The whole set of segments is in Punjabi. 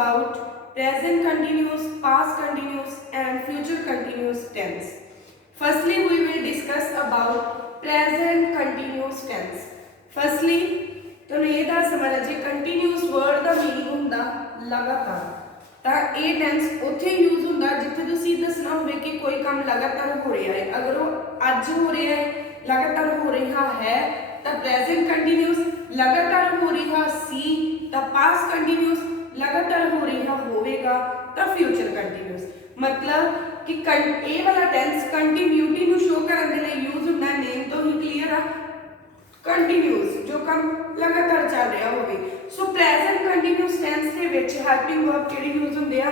about present continuous, past continuous and future continuous tense. Firstly, we will discuss about present continuous tense. Firstly, ਤੁਹਾਨੂੰ ਇਹ ਦੱਸਣਾ ਜੇ ਕੰਟੀਨਿਊਸ ਵਰਡ ਦਾ ਮੀਨਿੰਗ ਹੁੰਦਾ ਲਗਾਤਾਰ, ਤਾਂ ਇਹ ਟੈਂਸ ਉੱਥੇ ਯੂਜ਼ ਹੁੰਦਾ ਜਿੱਥੇ ਤੁਸੀਂ ਦੱਸਣਾ ਹੋਵੇ ਕਿ ਕੋਈ ਕੰਮ ਲਗਾਤਾਰ ਹੋ ਰਿਹਾ ਹੈ। ਅਗਰ ਉਹ ਅੱਜ ਹੋ ਰਿਹਾ ਹੈ, ਲਗਾਤਾਰ ਹੋ ਰਿਹਾ ਹੈ, ਤਾਂ ਪ੍ਰੈਜ਼ੈਂਟ ਕੰਟੀਨਿਊਸ। ਲਗਾਤਾਰ ਹੋ ਰਿਹਾ ਸੀ ਤਾਂ ਪਾਸਟ ਕੰਟੀਨਿਊਸ। ਲਗਾਤਾਰ ਹੋ ਰਿਹਾ ਹੋਵੇਗਾ ਤਾਂ ਫਿਊਚਰ ਕੰਟੀਨਿਊਸ। मतलब कि ਇਹ ਵਾਲਾ ਟੈਂਸ ਕੰਟੀਨਿਊਟੀ ਨੂੰ ਸ਼ੋ ਕਰਨ ਦੇ ਲਈ ਯੂਜ਼ ਹੁੰਦਾ। ਨੇਮ ਤੋਂ ਹੀ ਕਲੀਅਰ ਆ, ਕੰਟੀਨਿਊਸ ਜੋ ਕੰਮ ਲਗਾਤਾਰ ਚੱਲ ਰਿਹਾ ਹੋਵੇ। ਸੋ ਪ੍ਰੈਜ਼ੈਂਟ ਕੰਟੀਨਿਊਸ ਟੈਂਸ ਦੇ ਵਿੱਚ ਹੈਲਪਿੰਗ ਵਰਬ ਕਿਹੜੇ ਯੂਜ਼ ਹੁੰਦੇ ਆ?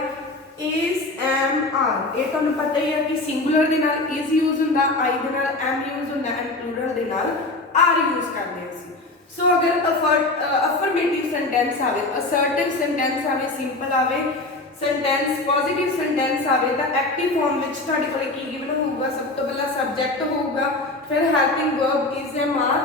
is, am, are। ਇਹ ਤੁਹਾਨੂੰ ਪਤਾ ਹੀ ਹੈ ਕਿ ਸਿੰਗੂਲਰ ਦੇ ਨਾਲ is ਯੂਜ਼ ਹੁੰਦਾ, I ਦੇ ਨਾਲ am ਯੂਜ਼ ਹੁੰਦਾ ਐਂਡ ਪਲੂਰਲ ਦੇ ਨਾਲ are ਯੂਜ਼ ਕਰਦੇ ਹਾਂ ਅਸੀਂ। ਸੋ ਅਗਰ ਅਫਰਮੇਟਿਵ ਸੈਂਟੈਂਸ ਆਵੇ, ਅਸਰਟਿਵ ਸੈਂਟੈਂਸ ਆਵੇ, ਸਿੰਪਲ ਆਵੇ ਸੈਂਟੈਂਸ, ਪੋਜ਼ਿਟਿਵ ਸੈਂਟੈਂਸ ਆਵੇ ਤਾਂ ਐਕਟਿਵ ਫਾਰਮ ਵਿੱਚ ਤੁਹਾਡੇ ਕੋਲ ਕੀ ਗਿਵਨ ਹੋਊਗਾ? ਸਭ ਤੋਂ ਪਹਿਲਾਂ ਸਬਜੈਕਟ ਹੋਊਗਾ, ਫਿਰ helping verb is, am, are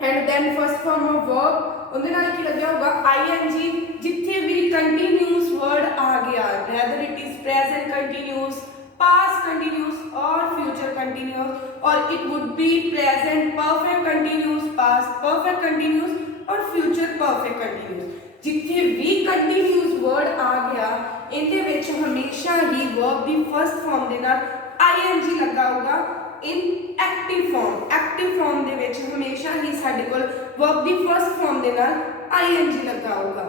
and then first form of verb ਉਹਦੇ ਨਾਲ ਕੀ ਲੱਗਿਆ ਹੋਊਗਾ? ing। ਜਿੱਥੇ ਵੀ ਕੰਟੀਨਿਊਸ ਵਰਡ ਆ ਗਿਆ, whether it is present continuous, past continuous or future continuous, or it would be present perfect continuous, past perfect continuous or future perfect continuous। ਜਿੱਥੇ ਵੀ ਕੰਟੀਨਿਊਸ ਵਰਡ ਆ ਗਿਆ ਇਹਦੇ ਵਿੱਚ ਹਮੇਸ਼ਾ ਹੀ ਵਰਬ ਦੀ ਫਸਟ ਫਾਰਮ ਦੇ ਨਾਲ ing ਲੱਗਾ ਹੋਊਗਾ। ਇਨ ਐਕਟਿਵ ਫਾਰਮ, ਐਕਟਿਵ ਫਾਰਮ ਦੇ ਵਿੱਚ ਹਮੇਸ਼ਾ ਹੀ ਸਾਡੇ ਕੋਲ ਵਰਬ ਦੀ ਫਸਟ ਫਾਰਮ ਦੇ ਨਾਲ ing ਲੱਗਾ ਹੋਊਗਾ।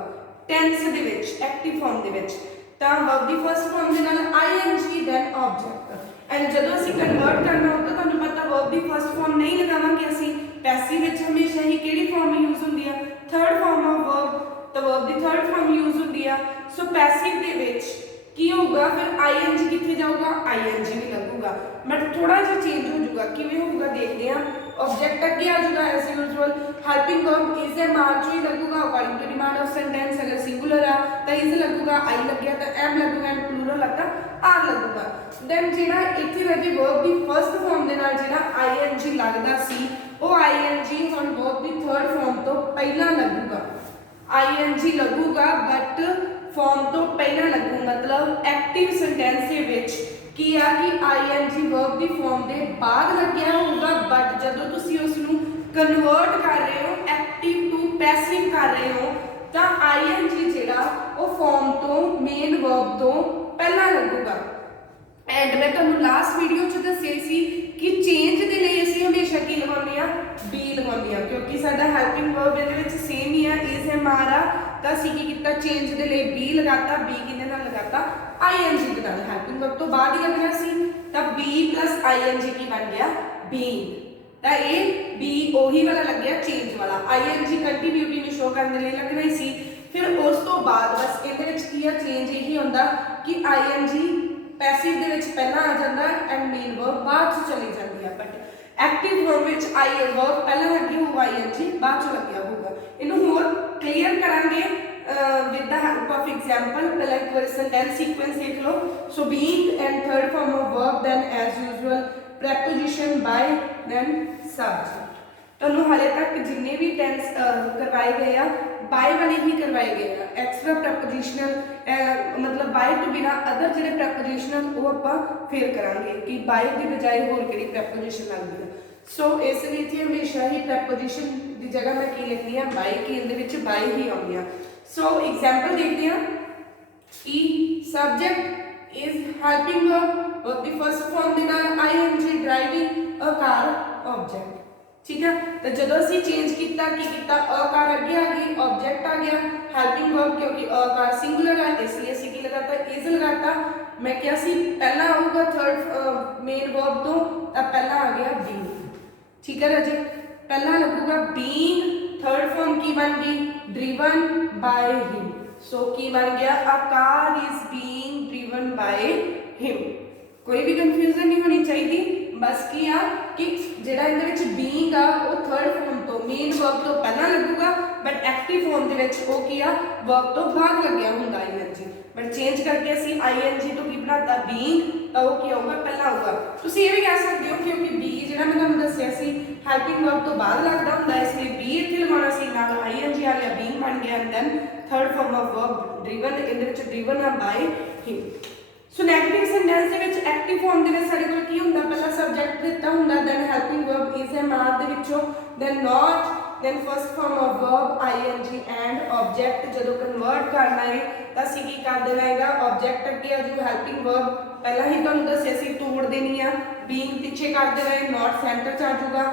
ਟੈਂਸ ਦੇ ਵਿੱਚ, ਐਕਟਿਵ ਫਾਰਮ ਦੇ ਵਿੱਚ ਤਾਂ ਵਰਬ ਦੀ ਫਸਟ ਫਾਰਮ ਦੇ ਨਾਲ ing ਦੈਨ ਆਬਜੈਕਟ। ਐਂਡ ਜਦੋਂ ਅਸੀਂ ਕਨਵਰਟ ਕਰਨਾ ਹੁੰਦਾ ਤੁਹਾਨੂੰ ਪਤਾ ਵਰਬ ਦੀ ਫਸਟ ਫਾਰਮ ਨਹੀਂ ਲਗਾਵਾਂਗੇ ਅਸੀਂ। ਪੈਸਿਵ ਵਿੱਚ ਹਮੇਸ਼ਾ ਹੀ ਕਿਹੜੀ ਫਾਰਮ ਯੂਜ਼ ਹੁੰਦੀ ਆ? Third farm of verb. ਤਾਂ ਵਰਬ ਦੀ ਥਰਡ ਫਾਰਮ ਯੂਜ਼ ਹੁੰਦੀ ਆ। ਸੋ ਪੈਸਿਵ ਦੇ ਵਿੱਚ ਕੀ ਹੋਊਗਾ? ਫਿਰ ing ਕਿੱਥੇ ਜਾਊਗਾ? ing ਵੀ ਲੱਗੂਗਾ, ਬਟ ਥੋੜਾ ਜਿਹਾ ਚੇਂਜ ਹੋ ਜਾਊਗਾ। ਕਿਵੇਂ ਹੋਊਗਾ ਦੇਖਦੇ ਹਾਂ। ਆਬਜੈਕਟ ਅੱਗੇ ਆ ਜਾਊਗਾ as usual. Helping verb is, am, are ਚੋਂ ਹੀ ਲੱਗੂਗਾ according to demand of sentence. ਅਗਰ ਸਿੰਗੂਲਰ ਆ ਤਾਂ is ਲੱਗੂਗਾ, I ਲੱਗਿਆ ਤਾਂ am ਲੱਗੂਗਾ ਐਂਡ ਪਲੂਰਲ ਆ ਤਾਂ are ਲੱਗੂਗਾ। ਦੈਨ ਜਿਹੜਾ ਇੱਥੇ ਲੱਗੇ ਵਰਬ ਦੀ ਫਸਟ ਫਾਰਮ ਦੇ ਨਾਲ ਜਿਹੜਾ ing ਲੱਗਦਾ ਸੀ ਉਹ ing ਹੁਣ ਵਰਬ ਦੀ ਥਰਡ ਫਾਰਮ ਤੋਂ ਪਹਿਲਾਂ ਲੱਗੂਗਾ। ing ਲੱਗੂਗਾ ਬਟ ਫਾਰਮ ਤੋਂ ਪਹਿਲਾਂ ਲੱਗੂ। ਮਤਲਬ ਐਕਟਿਵ ਸੈਂਟੈਂਸ ਦੇ ਵਿੱਚ ਕੀ ਆ ਕਿ ing ਵਰਬ ਦੀ ਫਾਰਮ ਦੇ ਬਾਅਦ ਲੱਗਿਆ ਹੋਊਗਾ, ਬਟ ਜਦੋਂ ਤੁਸੀਂ ਉਸ ਨੂੰ ਕਨਵਰਟ ਕਰ ਰਹੇ ਹੋ, ਐਕਟਿਵ ਟੂ ਪੈਸਿਵ ਕਰ ਰਹੇ ਹੋ, ਤਾਂ ing ਜਿਹੜਾ ਉਹ ਫਾਰਮ ਤੋਂ, ਮੇਨ ਵਰਬ ਤੋਂ ਪਹਿਲਾਂ ਲੱਗੂਗਾ। ਐਂਡ ਮੈਂ ਤੁਹਾਨੂੰ ਲਾਸਟ ਵੀਡੀਓ 'ਚ ਦੱਸਿਆ ਸੀ ਕਿ ਚੇਂਜ ਦੇ ਲਈ ਅਸੀਂ ਹਮੇਸ਼ਾ ਕੀ ਲਗਾਉਂਦੇ ਆ? ਬੀ ਲਗਾਉਂਦੇ ਆ, ਕਿਉਂਕਿ ਸਾਡਾ ਹੈਲਪਿੰਗ ਵਰਬ ਇਹਦੇ ਵਿੱਚ ਸੇਮ ਹੀ ਆ, is, am, are ਆ। ਤਾਂ ਅਸੀਂ ਕੀ ਕੀਤਾ? ਚੇਂਜ ਦੇ ਲਈ ਬੀ ਲਗਾਤਾ। ਬੀ ਕਿਹਦੇ ਨਾਲ ਲਗਾਤਾ? ing ਦੇ ਨਾਲ। ਹੈਲਪਿੰਗ ਵਰਬ ਤੋਂ ਬਾਅਦ ਹੀ ਲੱਗਣਾ ਸੀ ਤਾਂ ਬੀ ਪਲਸ ing ਕੀ ਬਣ ਗਿਆ? ਬੀਇੰਗ। ਤਾਂ ਇਹ ਬੀ ਉਹੀ ਵਾਲਾ ਲੱਗਿਆ, ਚੇਂਜ ਵਾਲਾ। ing ਕੰਟੀਨਿਊਟੀ ਨੂੰ ਸ਼ੋ ਕਰਨ ਦੇ ਲਈ ਲੱਗਣਾ ਹੀ ਸੀ। ਫਿਰ ਉਸ ਤੋਂ ਬਾਅਦ ਬਸ ਇਹਦੇ ਵਿੱਚ ਕੀ ਆ? ਚੇਂਜ ਇਹੀ ਹੁੰਦਾ ਕਿ ing ਪੈਸਿਵ ਦੇ ਵਿੱਚ ਪਹਿਲਾਂ ਆ ਜਾਂਦਾ ਐਂਡ ਮੇਨ ਵਰਬ ਬਾਅਦ 'ਚ ਚਲੀ ਜਾਂਦੀ ਆ। ਬਟ ਐਕਟਿਵ ਫਾਰਮ ਵਿੱਚ ਵਰਬ ਪਹਿਲਾਂ ਲੱਗੀ ਹੋਊਗਾ, ing ਬਾਅਦ 'ਚ ਲੱਗਿਆ ਹੋਊਗਾ। ਇਹਨੂੰ ਹੋਰ ਕਲੀਅਰ ਕਰਾਂਗੇ with the help of example। ਪਹਿਲਾਂ ਇੱਕ ਵਾਰ sentence sequence ਦੇਖ ਲਓ। So being and third form of verb, then as usual preposition by, then subject। ਤੁਹਾਨੂੰ ਹਾਲੇ ਤੱਕ ਜਿੰਨੇ ਵੀ ਟੈਂਸ ਕਰਵਾਏ ਗਏ ਆ ਬਾਈ ਵਾਲੇ ਹੀ ਕਰਵਾਏ ਗਏ ਆ। ਐਕਸਟਰਾ ਪ੍ਰੈਪੋਜੀਸ਼ਨਲ ਮਤਲਬ ਬਾਈ ਤੋਂ ਬਿਨਾ ਅਦਰ ਜਿਹੜੇ ਪ੍ਰੈਪੋਜੀਸ਼ਨਲ ਉਹ ਆਪਾਂ ਫੇਰ ਕਰਾਂਗੇ ਕਿ ਬਾਈ ਦੀ ਬਜਾਏ ਹੋਰ ਕਿਹੜੀ ਪ੍ਰੈਪੋਜੀਸ਼ਨ ਲੱਗਦੀ ਹੈ। ਸੋ ਇਸ ਲਈ ਇੱਥੇ ਹਮੇਸ਼ਾ ਹੀ ਪ੍ਰੈਪੋਜੀਸ਼ਨ ਦੀ ਜਗ੍ਹਾ ਮੈਂ ਕੀ ਲਿਖਦੀ ਹਾਂ? ਬਾਈ, ਕਿ ਇਹਦੇ ਵਿੱਚ ਬਾਈ ਹੀ ਆਉਂਦੀ ਆ। ਸੋ ਐਗਜ਼ਾਮਪਲ ਦੇਖਦੇ ਹਾਂ ਕਿ subject is helping verb, verb the first farm ਦੇ ਨਾਲ ing, ਡਰਾਈਵਿੰਗ, ਅ ਕਾਰ, ਆਬਜੈਕਟ। ਠੀਕ ਹੈ, ਤਾਂ ਜਦੋਂ ਅਸੀਂ ਚੇਂਜ ਕੀਤਾ ਕੀ ਕੀਤਾ? ਅ ਕਾਰ ਅੱਗੇ ਆ ਗਈ, ਆਬਜੈਕਟ ਆ ਗਿਆ। ਹੈਲਪਿੰਗ ਵਰਬ ਕਿਉਂਕਿ ਅ ਕਾਰ ਸਿੰਗੂਲਰ ਹੈ ਇਸ ਲਈ ਅਸੀਂ ਕੀ ਲਗਾਤਾ? ਇਜ਼ ਲਗਾਤਾ। ਮੈਂ ਕਿਹਾ ਸੀ ਪਹਿਲਾਂ ਆਊਗਾ ਥਰਡ ਮੇਨ ਵਰਬ ਤੋਂ, ਤਾਂ ਪਹਿਲਾਂ ਆ ਗਿਆ ਬੀਇੰਗ। ਠੀਕ ਹੈ ਰਾਜੇ, ਪਹਿਲਾਂ ਲੱਗੂਗਾ ਬੀਇੰਗ। ਥਰਡ ਫਾਰਮ ਕੀ ਬਣ ਗਈ? ਡਰਿਵਨ ਬਾय ਹਿਮ। ਸੋ ਕੀ ਬਣ ਗਿਆ? ਅ ਕਾਰ ਇਜ਼ ਬੀਇੰਗ ਡਰਿਵਨ ਬਾय ਹਿਮ। ਕੋਈ ਵੀ ਕਨਫਿਊਜ਼ਨ ਨਹੀਂ ਹੋਣੀ ਚਾਹੀਦੀ। ਬਸ ਕੀ ਆ ਕਿ ਜਿਹੜਾ ਇਹਦੇ ਵਿੱਚ ਬੀਇੰਗ ਆ ਉਹ ਥਰਡ ਫਾਰਮ ਤੋਂ, ਮੇਨ ਵਰਬ ਤੋਂ ਪਹਿਲਾਂ ਲੱਗੂਗਾ, ਬਟ ਐਕਟਿਵ ਫਾਰਮ ਦੇ ਵਿੱਚ ਉਹ ਕੀ ਆ? ਵਰਬ ਤੋਂ ਬਾਅਦ ਲੱਗਿਆ ਹੁੰਦਾ ing। ਬਟ ਚੇਂਜ ਕਰਕੇ ਅਸੀਂ ing ਤੋਂ ਕੀ ਬਣਾਤਾ? ਬੀਇੰਗ। ਤਾਂ ਉਹ ਕੀ ਆਊਗਾ? ਪਹਿਲਾਂ ਆਊਗਾ। ਤੁਸੀਂ ਇਹ ਵੀ ਕਹਿ ਸਕਦੇ ਹੋ ਕਿਉਂਕਿ ਬੀ ਜਿਹੜਾ ਮੈਂ ਤੁਹਾਨੂੰ ਦੱਸਿਆ ਸੀ ਹੈਲਪਿੰਗ ਵਰਬ ਤੋਂ ਬਾਅਦ ਲੱਗਦਾ ਹੁੰਦਾ, ਇਸ ਲਈ ਬੀ ਇੱਥੇ ਲਗਾਉਣਾ ਸੀ, ਨਾਲ ing ਆ ਗਿਆ, ਬੀਇੰਗ ਬਣ ਗਿਆ, and then third form of verb driven, इहदे विच ड्रिवन आ by him. So negative sentence दे विच एक्टिव फॉर्म दे विच साडे कोल की हुंदा, पहला सब्जेक्ट दिता हुंदा, then helping verb is am are दे विचों, then not, then first form of verb ing and object. जदों कन्वर्ट करना है तां असीं की कर देना हैगा, ऑब्जेक्ट अगे आ जो हेल्पिंग वर्ब पहला ही तुहानूं दस्सिया सी तोड़ देनी आ, बीइंग पिछे कर देना है, नॉट सेंटर च आ जाऊगा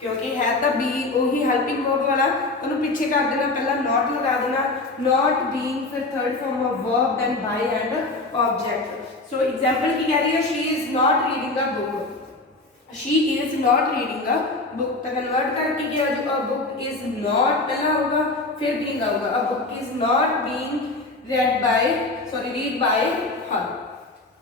क्योंकि है तो बी वही हेल्पिंग वर्ब वाला, तो पिछे कर देना, पहला नॉट लगा देना, नॉट बीइंग, फिर third form of verb, then by and object. So example की कह रही है, she is not reading a book, she is not reading a book, तो कन्वर्ट करके क्या जो अ बुक इज नॉट पहला होगा, फिर बीइंग आऊगा, a book is not being read by her.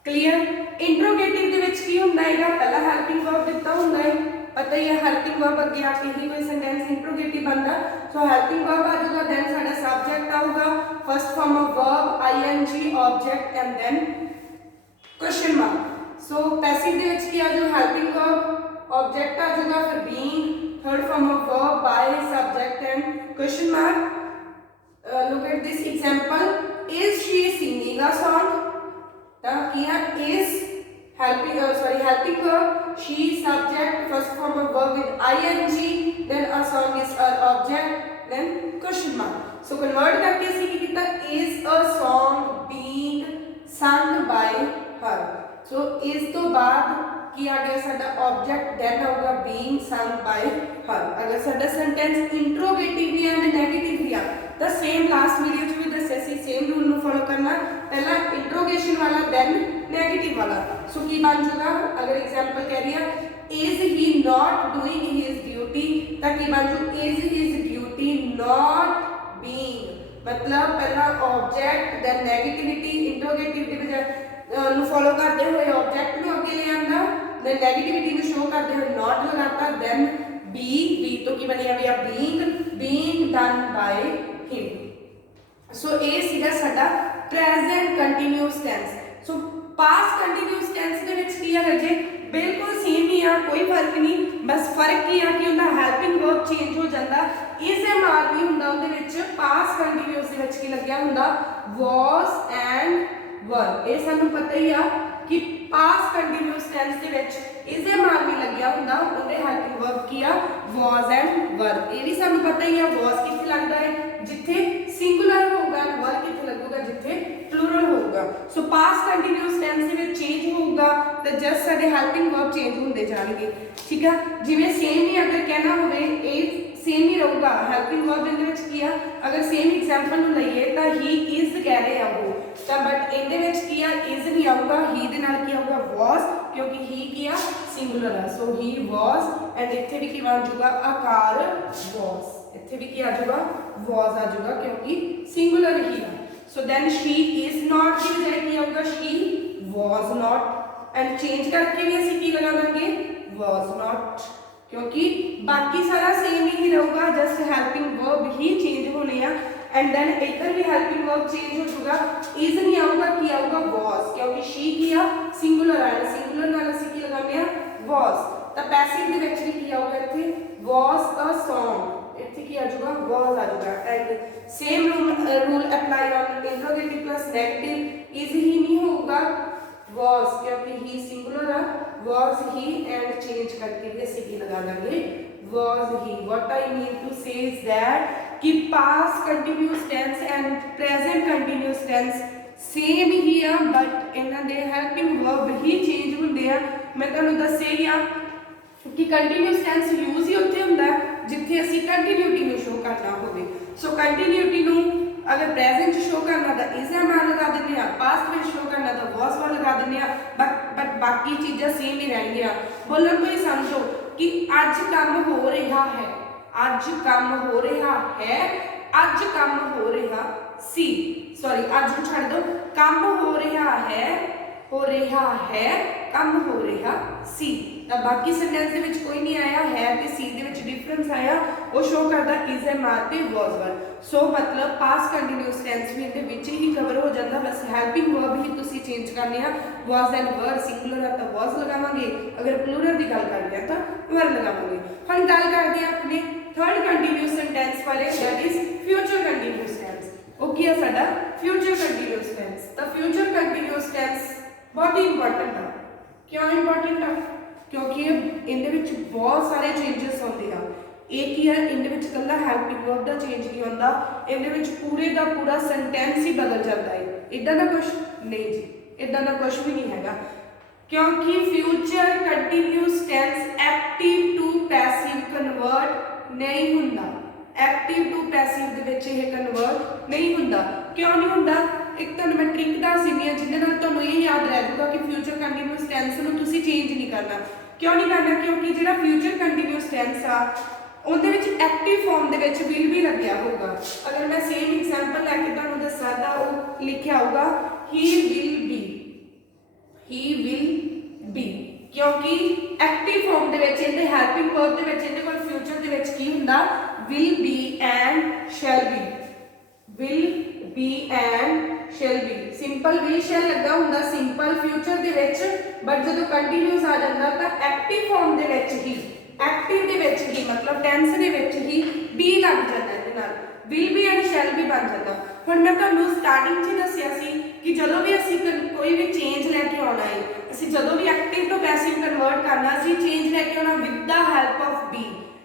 Clear. Interrogative दे विच की हुंदा हैगा, पहला हेल्पिंग वर्ब दिता हुंदा है, पता ही है हेल्पिंग वर्ब अगे आके ही कोई सेंटेंस इंट्रोगेटिव बनता। सो हेल्पिंग वर्ब आ जाएगा, देन साडा सब्जेक्ट आऊगा, first form of verb ing object and then question mark. So passive दे विच की आ जो हेल्पिंग वर्ब ऑब्जेक्ट आ जाएगा, फिर being, third form of verb by subject and question mark. Look at this example, is she singing a song, the here is helping verb, she subject, first form of verb with ing, then a song is her object, then question mark. So convert करके इसे की कितना, is a song being sung by her. So is तो बाद किया गया साडा ऑब्जेक्ट, देन होगा being sung by her। अगर साडा सेंटेंस इंट्रोगेटिव भी एंड नेगेटिव भी आ तो सेम लास्ट वीडियो च भी दस्सिया सी, सेम रूल नु फॉलो करना, पहला इंट्रोगेशन वाला देन नेगेटिव वाला। सो की बन जाएगा, अगर एग्जांपल कह रही है is he not doing his duty, तो की बन जाऊ is his duty not being, मतलब पहला ऑब्जेक्ट देन नेगेटिविटी, इंट्रोगेटिव दी बजाय नु फॉलो करते हुए ऑब्जेक्ट नु अगे ले आंदा, देन नेगेटिविटी नु शो करते हुए नॉट लगाता, देन बी तो की बनी आ being done by him. So ए सीधा साडा present continuous tense. So past continuous tense दे विच की है जे बिल्कुल सेम ही आ, कोई फर्क नहीं, बस फर्क की आ कि उनका हेल्पिंग वर्ब चेंज हो जाता, इज एम आर भी हुंदा उहदे विच, पास्ट कंटीन्यूअस दे विच की लग्या हुंदा वाज एंड वर। ये सानू पता ही आ कि पास्ट कंटीन्यूअस टेंस दे विच इज एम आर भी लग्या हुंदा, उहदे हेल्पिंग वर्ब की आ वाज एंड वर। ये भी सानू पता ही आ वाज किथे लगदा है, जिथे सिंगुलर होगा, वर किथे लगूगा जिथे प्लूरल होगा। सो पास्ट कंटीन्यूअस टेंस दे विच चेंज होगा तो जस्ट साडे हेल्पिंग वर्ब चेंज होंदे जाणगे, ठीक है। जिवें सेम ही अगर कहना होवे ए सेम ही रहूगा, हेल्पिंग वर्ब इहदे विच की आ, अगर सेम एग्जांपल नु लईए तो ही इज कह रहे आ वो, तो बट इहदे विच की आ इज नहीं आऊगा, ही दे नाल की आऊगा वाज, क्योंकि ही की आ सिंगुलर आ। सो ही वाज एंड इत्थे भी की बन जाऊगा आकार वाज, इत्थे भी की आ जाऊगा वाज आ जाऊगा क्योंकि सिंगुलर ही आ। So then she is not की बजाय की आऊगा she was not, and change करके भी ਅਸੀਂ ਕੀ लगा देंगे वाज नॉट, क्योंकि बाकी सारा सेम ही रहूगा, जस्ट हेल्पिंग वर्ब ही चेंज होने हैं। एंड देन इधर भी हेल्पिंग वर्ब चेंज हो जाएगा, इज नहीं आऊगा, की आऊगा वाज, क्योंकि शी किया सिंगुलर आया, सिंगुलर नाल ਅਸੀਂ ਕੀ लगाने हैं वाज। तो पैसिव दे विच भी की आऊगा इत्थे वाज अ सॉन्ग, इत्थे की आ जाऊगा वाज आ जाऊगा। And same rule apply on interrogative plus negative, is he नहीं होगा was, क्योंकि ही सिंगुलर है, was he, एंड चेंज करके भी ਅਸੀਂ ਕੀ लगा देंगे was he। what I mean to say is that कि past continuous tense and present continuous tense same ही आ, बट ਇਹਨਾਂ ਦੇ helping verb ही चेंज ਹੁੰਦੇ ਆ। ਮੈਂ ਤੁਹਾਨੂੰ ਦੱਸਿਆ ਹੀ ਆ कि कंटिन्यूअस टेंस यूज ही उत्थे ਹੁੰਦਾ जिथे ਅਸੀਂ कंटिन्यूटी ਨੂੰ शो करना होवे। सो कंटिन्यूटी ਨੂੰ अगर प्रेजेंट शो करना तो इज एम आर लगा देने आ, पास्ट में शो करना तो वाज वर लगा देने आ, बट बाकी चीज़ां सेम ही रहणगियां। बोलन को ही समझो कि अज काम हो रहा है, अज काम हो रहा है, अज काम हो रहा सी, सॉरी अज को छड़ दो, काम हो रहा है काम हो रहा सी। तो बाकी सेंटेंस दे विच कोई नहीं आया है ते सी दे विच डिफरेंस आया, वो शो करदा इज एम आर ते वाज वर। सो मतलब पास्ट कंटीन्यूअस टेंस भी इहदे विच ही कवर हो जाता, बस हेल्पिंग वर्ब ही तुसी चेंज करने आ, वाज एंड वर सिंगुलर है तो वाज लगावांगे, अगर प्लूरल की गल करनी है तो वर लगावांगे। हम गल करते हैं अपने थर्ड कंटीन्यूअस सेंटेंस वाले, that is future continuous tense. ਉਹ ਕੀ ਹੈ ਸਾਡਾ ਫਿਊਚਰ ਕੰਟੀਨਿਊਸ ਟੈਂਸ। ਤਾਂ ਫਿਊਚਰ ਕੰਟੀਨਿਊਸ ਟੈਂਸ ਬਹੁਤ ਹੀ ਇੰਪੋਰਟੈਂਟ ਆ। ਕਿਉਂ ਇੰਪੋਰਟੈਂਟ ਆ? ਕਿਉਂਕਿ ਇਹਦੇ ਵਿੱਚ ਬਹੁਤ ਸਾਰੇ ਚੇਂਜਸ ਆਉਂਦੇ ਆ। ਇਹ ਕੀ ਹੈ, ਇਹਦੇ ਵਿੱਚ ਇਕੱਲਾ ਹੈਲਪਿੰਗ ਵਰਬ ਦਾ ਚੇਂਜ ਨਹੀਂ ਹੁੰਦਾ, ਇਹਦੇ ਵਿੱਚ ਪੂਰੇ ਦਾ ਪੂਰਾ ਸੈਂਟੈਂਸ ਹੀ ਬਦਲ ਜਾਂਦਾ ਹੈ। ਇੱਦਾਂ ਦਾ ਕੁਝ ਨਹੀਂ ਜੀ, ਇੱਦਾਂ ਦਾ ਕੁਝ ਵੀ ਨਹੀਂ ਹੈਗਾ, ਕਿਉਂਕਿ future continuous tense active to passive convert ਨਹੀਂ ਹੁੰਦਾ। ਐਕਟਿਵ ਟੂ ਪੈਸਿਵ ਦੇ ਵਿੱਚ ਇਹ ਕਨਵਰਟ ਨਹੀਂ ਹੁੰਦਾ। ਕਿਉਂ ਨਹੀਂ ਹੁੰਦਾ? ਇੱਕ ਤੁਹਾਨੂੰ ਮੈਂ ਟ੍ਰਿਕ ਦੱਸ ਦਿੰਦੀ ਹਾਂ ਜਿਹਦੇ ਨਾਲ ਤੁਹਾਨੂੰ ਇਹ ਯਾਦ ਰਹਿ ਜਾਊਗਾ ਕਿ ਫਿਊਚਰ ਕੰਟੀਨਿਊਸ ਟੈਂਸ ਨੂੰ ਤੁਸੀਂ ਚੇਂਜ ਨਹੀਂ ਕਰਨਾ। ਕਿਉਂ ਨਹੀਂ ਕਰਨਾ? ਕਿਉਂਕਿ ਜਿਹੜਾ ਫਿਊਚਰ ਕੰਟੀਨਿਊਸ ਟੈਂਸ ਆ ਉਹਦੇ ਵਿੱਚ ਐਕਟਿਵ ਫਾਰਮ ਦੇ ਵਿੱਚ ਵਿਲ ਵੀ ਲੱਗਿਆ ਹੋਊਗਾ। ਅਗਰ ਮੈਂ ਸੇਮ ਐਗਜ਼ਾਮਪਲ ਲੈ ਕੇ ਤੁਹਾਨੂੰ ਦੱਸਾਂ ਤਾਂ ਉਹ ਲਿਖਿਆ ਹੋਊਗਾ he will be, he will be, ਕਿਉਂਕਿ ਐਕਟਿਵ ਫਾਰਮ ਦੇ ਵਿੱਚ ਇਹਦੇ ਹੈਲਪਿੰਗ ਵਰਬ ਦੇ ਵਿੱਚ ਇਹਦੇ ਕੋਲ ਫਿਊਚਰ ਦੇ ਵਿੱਚ ਕੀ ਹੁੰਦਾ? Will be and shell B, will be and shell B. Simple will shell ਲੱਗਾ ਹੁੰਦਾ ਸਿੰਪਲ ਫਿਊਚਰ ਦੇ ਵਿੱਚ, ਬਟ ਜਦੋਂ ਕੰਟੀਨਿਊਸ ਆ ਜਾਂਦਾ ਤਾਂ ਐਕਟਿਵ ਫਾਰਮ ਦੇ ਵਿੱਚ ਹੀ, ਐਕਟਿਵ ਦੇ ਵਿੱਚ ਹੀ ਮਤਲਬ ਟੈਂਸ ਦੇ ਵਿੱਚ ਹੀ ਬੀ ਲੱਗ ਜਾਂਦਾ, ਇਹਦੇ ਨਾਲ will be and shell B ਬਣ ਜਾਂਦਾ। ਹੁਣ ਮੈਂ ਤੁਹਾਨੂੰ ਸਟਾਰਟਿੰਗ 'ਚ ਹੀ ਦੱਸਿਆ ਸੀ ਕਿ ਜਦੋਂ ਵੀ ਅਸੀਂ ਕੋਈ ਵੀ ਚੇਂਜ ਲੈ ਕੇ ਆਉਣਾ ਹੈ, ਅਸੀਂ ਜਦੋਂ ਵੀ ਐਕਟਿਵ ਤੋਂ ਪੈਸਿਵ ਕਨਵਰਟ ਕਰਨਾ, ਅਸੀਂ ਚੇਂਜ ਲੈ ਕੇ ਆਉਣਾ with the help of B,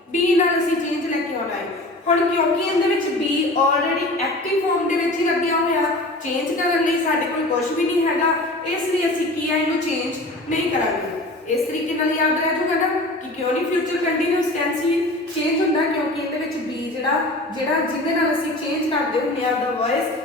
B ਨਾਲ ਅਸੀਂ ਚੇਂਜ ਲੈ ਕੇ ਆਉਣਾ ਹੈ। ਹੁਣ ਕਿਉਂਕਿ ਇਹਦੇ ਵਿੱਚ ਬੀ ਆਲਰੇਡੀ ਐਕਟਿਵ ਫਾਰਮ ਦੇ ਵਿੱਚ ਹੀ ਲੱਗਿਆ ਹੋਇਆ, ਚੇਂਜ ਕਰਨ ਲਈ ਸਾਡੇ ਕੋਲ ਕੁਝ ਵੀ ਨਹੀਂ ਹੈਗਾ, ਇਸ ਲਈ ਅਸੀਂ ਕੀ ਹੈ ਇਹਨੂੰ ਚੇਂਜ ਨਹੀਂ ਕਰਾਂਗੇ। ਇਸ ਤਰੀਕੇ ਨਾਲ ਯਾਦ ਰਹਿ ਜਾਊਗਾ ਨਾ ਕਿ ਕਿਉਂ ਨਹੀਂ ਫਿਊਚਰ ਕੰਟੀਨਿਊਸ ਟੈਂਸ ਹੀ ਚੇਂਜ ਹੁੰਦਾ, ਕਿਉਂਕਿ ਇਹਦੇ ਵਿੱਚ ਬੀ ਜਿਹੜਾ ਜਿਹਦੇ ਨਾਲ ਅਸੀਂ ਚੇਂਜ ਕਰਦੇ ਹੁੰਦੇ ਆ ਦਾ voice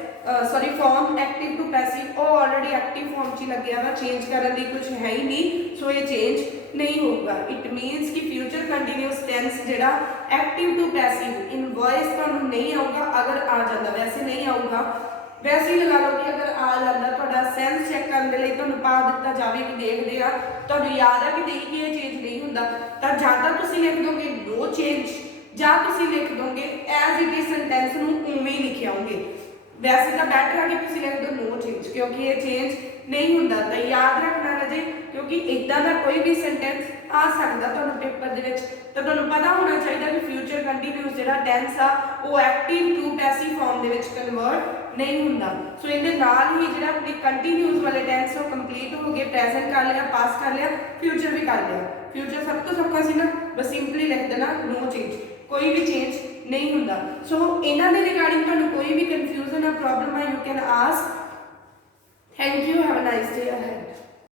form active to passive, ਉਹ ਆਲਰੇਡੀ ਐਕਟਿਵ ਫਾਰਮ 'ਚ ਹੀ ਲੱਗਿਆ ਵਾ, ਚੇਂਜ ਕਰਨ ਲਈ ਕੁਝ ਹੈ ਹੀ ਨਹੀਂ, ਸੋ ਇਹ ਚੇਂਜ ਨਹੀਂ ਹੋਊਗਾ। ਇਟ ਮੀਨਸ ਕਿ ਫਿਊਚਰ ਕੰਟੀਨਿਊਸ ਟੈਂਸ ਜਿਹੜਾ active to passive in voice ਤੁਹਾਨੂੰ ਨਹੀਂ ਆਊਗਾ। ਅਗਰ ਆ ਜਾਂਦਾ, ਵੈਸੇ ਨਹੀਂ ਆਊਗਾ, ਵੈਸੇ ਹੀ ਲਗਾ ਲਓ ਕਿ ਅਗਰ ਆ ਜਾਂਦਾ, ਤੁਹਾਡਾ ਸੈਂਸ ਚੈੱਕ ਕਰਨ ਦੇ ਲਈ ਤੁਹਾਨੂੰ ਪਾ ਦਿੱਤਾ ਜਾਵੇ ਕਿ ਦੇਖਦੇ ਆ, ਤੁਹਾਨੂੰ ਯਾਦ ਆ ਕਿ ਨਹੀਂ ਕਿ ਇਹ ਚੇਂਜ ਨਹੀਂ ਹੁੰਦਾ, ਤਾਂ ਜਾਂ ਤਾਂ ਤੁਸੀਂ ਲਿਖ ਦੋਗੇ ਨੋ ਚੇਂਜ, ਜਾਂ ਤੁਸੀਂ ਲਿਖ ਦੋਗੇ ਐਜ਼ ਇਟ ਇਜ਼ ਸੈਂਟੈਂਸ ਨੂੰ ਉਵੇਂ ਹੀ ਲਿਖ ਆਓਗੇ। ਵੈਸੇ ਤਾਂ ਬੈਟਰ ਆ ਕਿ ਤੁਸੀਂ ਲਿਖ ਦਿਓ ਨੋ ਚੇਂਜ, ਕਿਉਂਕਿ ਇਹ ਚੇਂਜ ਨਹੀਂ ਹੁੰਦਾ। ਤਾਂ ਯਾਦ ਰੱਖਣਾ ਰਾਜੇ, ਕਿਉਂਕਿ ਇਦਾਂ ਦਾ ਕੋਈ ਵੀ ਸੈਂਟੈਂਸ ਆ ਸਕਦਾ ਤੁਹਾਨੂੰ ਪੇਪਰ ਦੇ ਵਿੱਚ, ਤਾਂ ਤੁਹਾਨੂੰ ਪਤਾ ਹੋਣਾ ਚਾਹੀਦਾ ਕਿ ਫਿਊਚਰ ਕੰਟੀਨਿਊਸ ਜਿਹੜਾ ਟੈਂਸ ਆ ਉਹ ਐਕਟਿਵ ਟੂ ਪੈਸਿਵ ਫਾਰਮ ਦੇ ਵਿੱਚ ਕਨਵਰਟ ਨਹੀਂ ਹੁੰਦਾ। ਸੋ ਇਹਦੇ ਨਾਲ ਹੀ ਜਿਹੜਾ ਆਪਣੇ ਕੰਟੀਨਿਊਸ ਵਾਲੇ ਟੈਂਸ ਉਹ ਕੰਪਲੀਟ ਹੋ ਗਏ, ਪ੍ਰੈਜ਼ੈਂਟ ਕਰ ਲਿਆ, ਪਾਸ ਕਰ ਲਿਆ, ਫਿਊਚਰ ਵੀ ਕਰ ਲਿਆ। ਫਿਊਚਰ ਸਭ ਤੋਂ ਸੌਖਾ ਸੀ ਨਾ, ਬਸ ਸਿੰਪਲੀ ਲਿਖ ਦੇਣਾ ਨੋ ਚੇਂਜ, ਕੋਈ ਵੀ ਚੇਂਜ ਨਹੀਂ ਹੁੰਦਾ। ਸੋ ਇਹਨਾਂ ਦੇ ਰਿਗਾਰਡਿੰਗ ਤੁਹਾਨੂੰ ਕੋਈ ਵੀ ਕਨਫਿਊਜ਼ਨ or problem ਹੈ, you can ask. Thank you, have a nice day ahead.